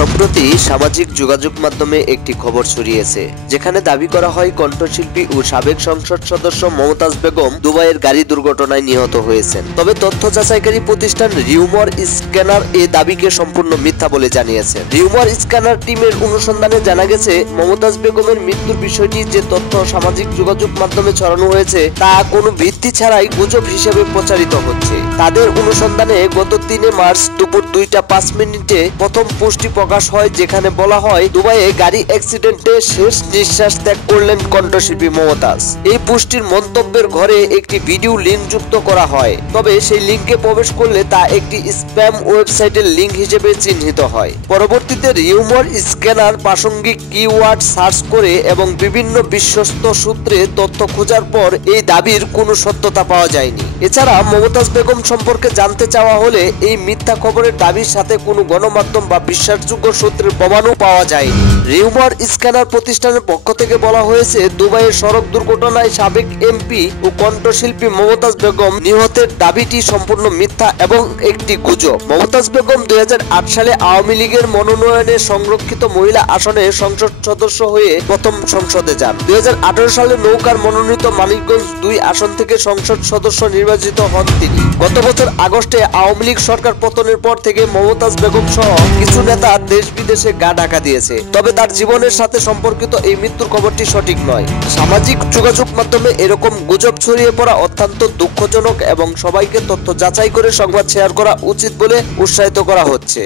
সম্প্রতি সামাজিক যোগাযোগ মাধ্যমে একটি খবর ছড়িয়েছে, যেখানে দাবি করা হয় কণ্ঠশিল্পী ও সাবেক সংসদ সদস্য মমতাজ বেগম দুবাইয়ের গাড়ি দুর্ঘটনায় নিহত হয়েছেন। তবে তথ্য যাচাইকারী প্রতিষ্ঠান রিউমার স্ক্যানার এ দাবিকে সম্পূর্ণ মিথ্যা বলে জানিয়েছে। রিউমার স্ক্যানার টিমের অনুসন্ধানে জানা গেছে, মমতাজ বেগমের মৃত্যুর বিষয়টি যে তথ্য সামাজিক যোগাযোগ মাধ্যমে ছড়ানো হয়েছে তা কোনো ভিত্তি ছাড়াই গুজব হিসেবে প্রচারিত হচ্ছে। তাদের অনুসন্ধানে গত 3 মার্চ দুপুর 2:05 প্রথম পোস্টটি প্রকাশ হয়, যেখানে বলা হয় দুবাইয়ে গাড়ি অ্যাক্সিডেন্টে শেষ নিঃশ্বাস ত্যাগ করলেন কণ্ঠশিল্পী মমতাজ। এই পোস্টটির মন্তব্যের ঘরে একটি ভিডিও লিঙ্ক যুক্ত করা হয়, তবে সেই লিঙ্কে প্রবেশ করলে তা একটি স্প্যাম ওয়েবসাইটের লিঙ্ক হিসেবে চিহ্নিত হয়। পরবর্তীতে রিউমার স্ক্যানার প্রাসঙ্গিক কিওয়ার্ড সার্চ করে এবং বিভিন্ন বিশ্বস্ত সূত্রে তথ্য খোঁজার পর এই দাবির কোনো সত্যতা পাওয়া যায়নি। এছাড়া মমতাজ বেগম সম্পর্কে জানতে চাওয়া হলে এই মিথ্যা খবরের দাবির সাথে কোনো গণমাধ্যম বা বিশ্বাসযোগ্য সূত্রের প্রমাণও পাওয়া যায়নি। রিউমার স্ক্যানার প্রতিষ্ঠানের পক্ষ থেকে বলা হয়েছে, দুবাইয়ের সড়ক দুর্ঘটনায় সাবেক এমপি ও কণ্ঠশিল্পী মমতাজ বেগম নিহতের দাবিটি সম্পূর্ণ মিথ্যা এবং একটি গুজব। মমতাজ বেগম 2008 সালে আওয়ামী লীগের মনোনয়নে সংরক্ষিত মহিলা আসনে সংসদ সদস্য হয়ে প্রথম সংসদে যান। 2018 সালে নৌকার মনোনীত মানিকগঞ্জ 2 আসন থেকে সংসদ সদস্য নির্বাচিত হন তিনি। গত বছর আগস্টে আওয়ামী লীগ সরকার পতনের পর থেকে মমতাজ বেগম সহ কিছু নেতা দেশ বিদেশে গা ঢাকা দিয়েছে, তবে তার জীবনের সাথে সম্পর্কিত এই মৃত্যুর খবরটি সঠিক নয়। সামাজিক যোগাযোগ মাধ্যমে এরকম গুজব ছড়িয়ে পড়া অত্যন্ত দুঃখজনক এবং সবাইকে তথ্য যাচাই করে সংবাদ শেয়ার করা উচিত বলে উৎসাহিত করা হচ্ছে।